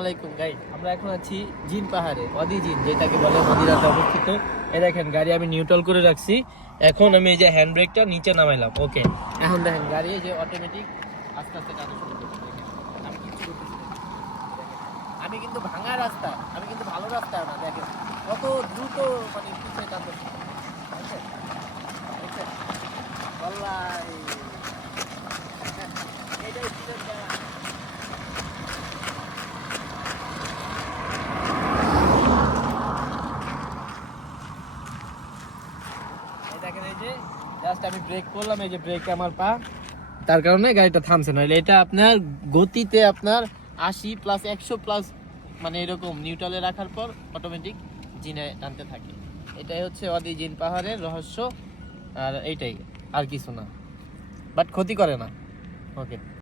আলাইকুম গাইড, আমরা এখন আছি জিন পাহাড়ে, ওয়াদি জিন যেটাকে বলে মদিনাতে অবস্থিত। এই দেখেন গাড়ি আমি নিউট্রাল করে রাখছি। এখন আমি এই যে হ্যান্ড ব্রেকটা নিচে নামাইলাম। ওকে, এখন দেখেন গাড়ি এই যে অটোমেটিক আস্তে আস্তে টানা শুরু করছে। দেখেন আমি কিচ্ছু করতেছি না। দেখেন, আমি কিন্তু ভাঙা রাস্তা, আমি কিন্তু ভালো রাস্তা না। দেখেন কত দ্রুত মানে পিছিয়ে টানতেছে। দেখেন দেখেন আল্লাহ, এইটাই ছিল। দেখেন এই যে জাস্ট আমি ব্রেক করলাম, এই যে ব্রেকে আমার পা, তার কারণে গাড়িটা থামছে না। এটা আপনার গতিতে আপনার 80+100+ মানে এরকম নিউট্রালে রাখার পর অটোমেটিক জিনে টানতে থাকে। এটাই হচ্ছে ওয়াদি জিন পাহাড়ের রহস্য। আর এইটাই, আর কিছু না, বাট ক্ষতি করে না। ওকে।